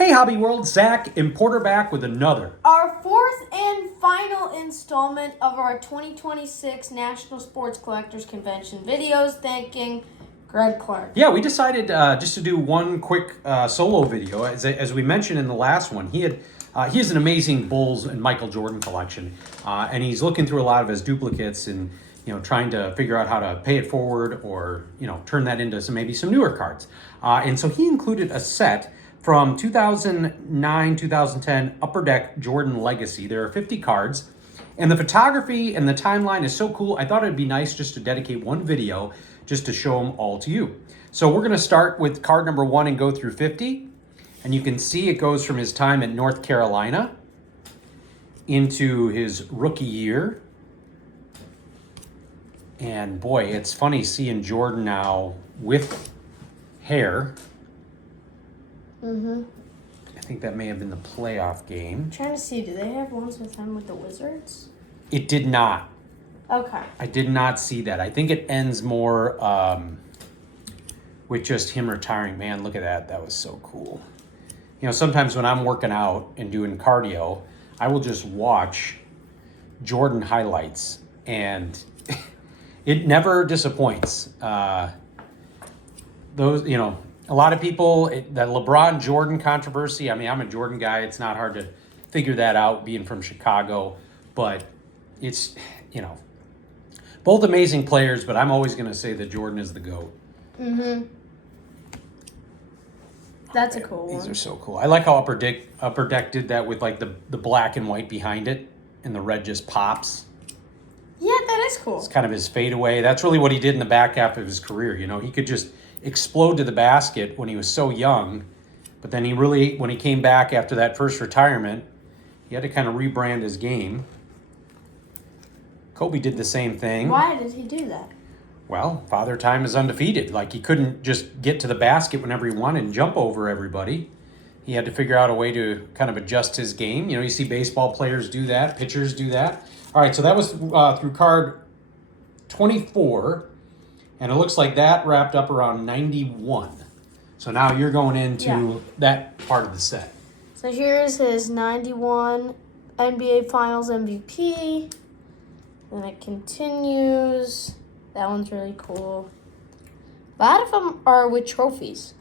Hey Hobby World, Zach, Importer back with another. Our fourth and final installment of our 2026 National Sports Collectors Convention videos, thanking Greg Clark. Yeah, we decided just to do one quick solo video. As we mentioned in the last one, he has an amazing Bulls and Michael Jordan collection, and he's looking through a lot of his duplicates and trying to figure out how to pay it forward or turn that into maybe some newer cards. And so he included a set from 2009, 2010 Upper Deck Jordan Legacy. There are 50 cards, and the photography and the timeline is so cool. I thought it'd be nice just to dedicate one video just to show them all to you. So we're going to start with card number 1 and go through 50. And you can see it goes from his time at North Carolina into his rookie year. And boy, it's funny seeing Jordan now with hair. I think that may have been the playoff game. I'm trying to see, do they have ones with him with the Wizards? It did not. Okay. I did not see that. I think it ends more with just him retiring. Man, look at that. That was so cool. Sometimes when I'm working out and doing cardio, I will just watch Jordan highlights, and it never disappoints. A lot of people, that LeBron Jordan controversy, I mean, I'm a Jordan guy. It's not hard to figure that out being from Chicago, but it's, both amazing players, but I'm always going to say that Jordan is the GOAT. That's a cool one. These are so cool. I like how Upper Deck did that with like the black and white behind it, and the red just pops. Yeah, that is cool. It's kind of his fadeaway. That's really what he did in the back half of his career. He could just explode to the basket when he was so young, but then when he came back after that first retirement, he had to kind of rebrand his game. Kobe did the same thing. Why did he do that? Well, Father Time is undefeated. Like, he couldn't just get to the basket whenever he wanted and jump over everybody. He had to figure out a way to kind of adjust his game. You see baseball players do that, pitchers do that. All right, so that was through card 24, and it looks like that wrapped up around 91. So now you're going into that part of the set. So here's his 91 NBA Finals MVP. Then it continues. That one's really cool. A lot of them are with trophies.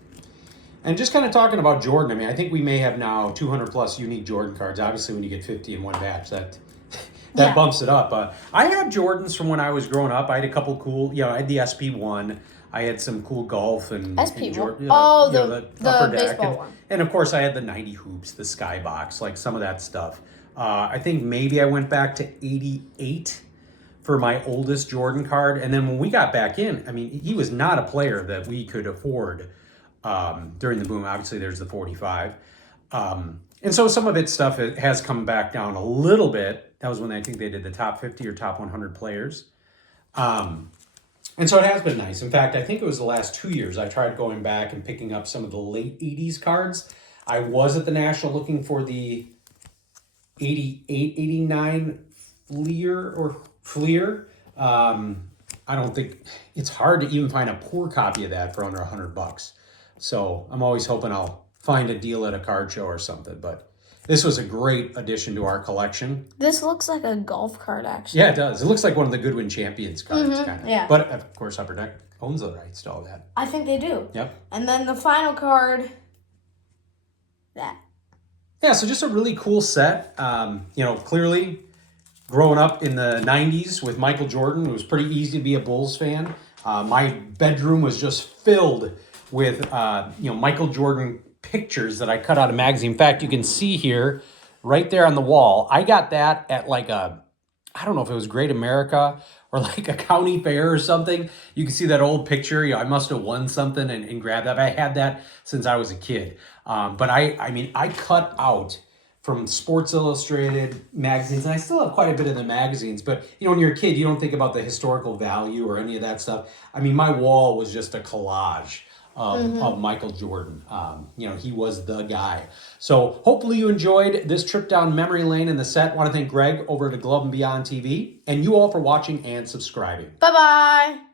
And just kind of talking about Jordan, I mean, I think we may have now 200 plus unique Jordan cards. Obviously, when you get 50 in one batch, that bumps it up. I had Jordans from when I was growing up. I had a couple cool, I had the SP1. I had some cool golf and SP1. The Upper Deck. Baseball one. And of course, I had the 90 hoops, the Skybox, like some of that stuff. I think maybe I went back to 88 for my oldest Jordan card. And then when we got back in, I mean, he was not a player that we could afford during the boom. Obviously, there's the 45. And so some of its stuff has come back down a little bit. That was when I think they did the top 50 or top 100 players. And so it has been nice. In fact, I think it was the last 2 years I tried going back and picking up some of the late 80s cards. I was at the National looking for the 88, 89 Fleer. I don't think it's hard to even find a poor copy of that for under $100. So I'm always hoping I'll find a deal at a card show or something. But this was a great addition to our collection. This looks like a golf card, actually. Yeah, it does. It looks like one of the Goodwin Champions cards, kind of. Yeah. But of course, Upper Deck owns the rights to all that. I think they do. Yep. And then the final card, that. Yeah, so just a really cool set. Clearly, growing up in the 90s with Michael Jordan, it was pretty easy to be a Bulls fan. My bedroom was just filled with, Michael Jordan pictures that I cut out of magazine. In fact, you can see here, right there on the wall, I got that at like I don't know if it was Great America or like a county fair or something. You can see that old picture. I must have won something and grabbed that. I had that since I was a kid. But I cut out from Sports Illustrated magazines, and I still have quite a bit of the magazines, but when you're a kid, you don't think about the historical value or any of that stuff. I mean, my wall was just a collage of Michael Jordan. He was the guy. So hopefully you enjoyed this trip down memory lane in the set. I want to thank Greg over at Glove and Beyond TV, and you all for watching and subscribing. Bye-bye.